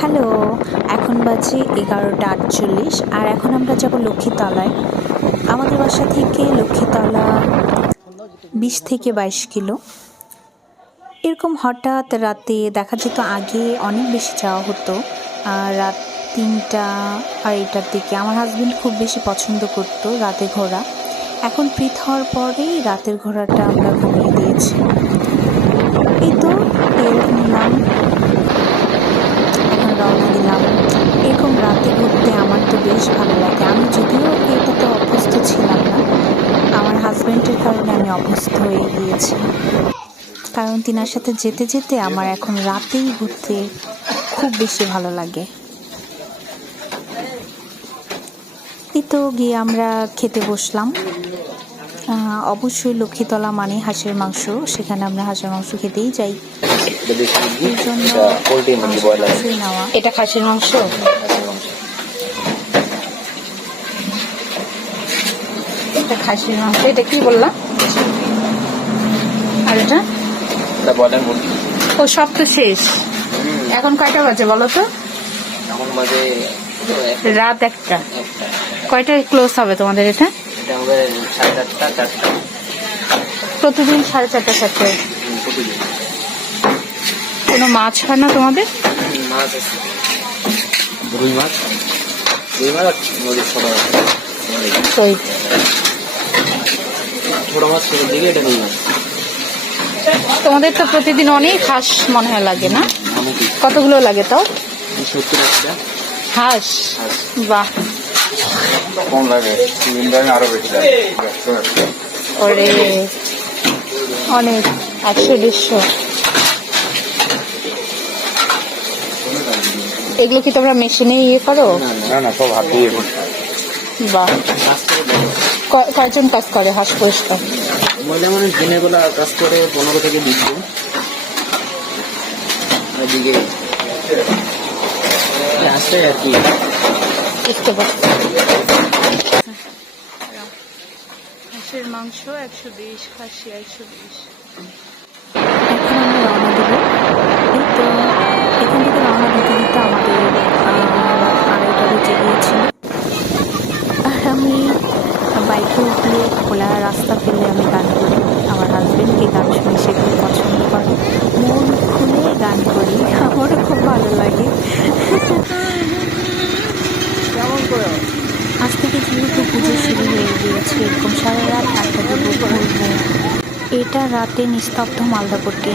Hello, এখন বাজে 11টা 48 আর এখন আমরা যাব লক্ষ্মীতলায়। আমাদের বাসা থেকে লক্ষ্মীতলা 20 থেকে 22 কিলো। এরকম হঠাৎ রাতে দেখা যেত, আগে অনেক বেশি যাওয়া হতো। রাত 3টা 2:30টার দিকে আমার হাজব্যান্ড খুব বেশি পছন্দ করতো রাতে ঘোরা। এখন পৃথ হওয়ার পরেই রাতের ঘোরাটা আমরা কমিয়ে দিয়েছি। এই তো তেল নিলাম, রওনা দিলাম। এরকম রাতে ঘুরতে আমার তো বেশ ভালো লাগে। আমি যদিও এটাতে অভ্যস্ত ছিলাম না, আমার হাজব্যান্ডের কারণে আমি অভ্যস্ত হয়ে গিয়েছি। কারণ তিনার সাথে যেতে যেতে আমার এখন রাতেই ঘুরতে খুব বেশি ভালো লাগে। এই তো গিয়ে আমরা খেতে বসলাম। অবশ্যই লক্ষ্মীতলা মানে হাঁসের মাংস, সেখানে আমরা হাঁসের মাংস খেতেই যাই। এই জন্য নেওয়া। এটা খাসির মাংস, এটা খাসির মাংস। এটা কি বললাম? আর এটা ও সব তো শেষ। এখন কয়টা বাজে বলো তো? রাত 1টা। কয়টায় ক্লোজ হবে তোমাদের এটা? প্রতিদিন 4:30-5টায়। কোনো মাছ হয় না তোমাদের? তোমাদের তো প্রতিদিন অনেক হাঁস মনে হয় লাগে না? কতগুলো লাগে তাও? 70-80টা হাঁস। বাহ, কম লাগে, আরো বেশি লাগে। ওরে অনেক, 100-150। এগুলো কি তোমরা মেশিনে করো? না, সব হাত দিয়ে। বাহ, কয়জন কাজ করে হাঁস পরিষ্কার? মহিলা মানুষ দিনের বেলা কাজ করে 15 থেকে 20 জন। এদিকে আসে আর কি। বুঝতে পারছি। হাঁসের মাংস 120, খাসি 120। এখন আমরা রওনা দেব। এই তো এখান থেকে রওনা দিতে দিতে আমাদের 2:30টা বেজে গিয়েছিল। আর আমি বাইকে উঠলে খোলা রাস্তা পেলে আমি গান করি। আমার হাজব্যান্ডকে গান শুনে সে খুব পছন্দ করে, মন খুলে গান করি, আমারও খুব ভালো লাগে। আজ থেকে যেহেতু পুজো শুরু হয়ে গিয়েছে, এরকম সারা রাত আড্ডা দেবো, ঘুরবো। এটা রাতে নিস্তব্ধ মালদাপট্টি।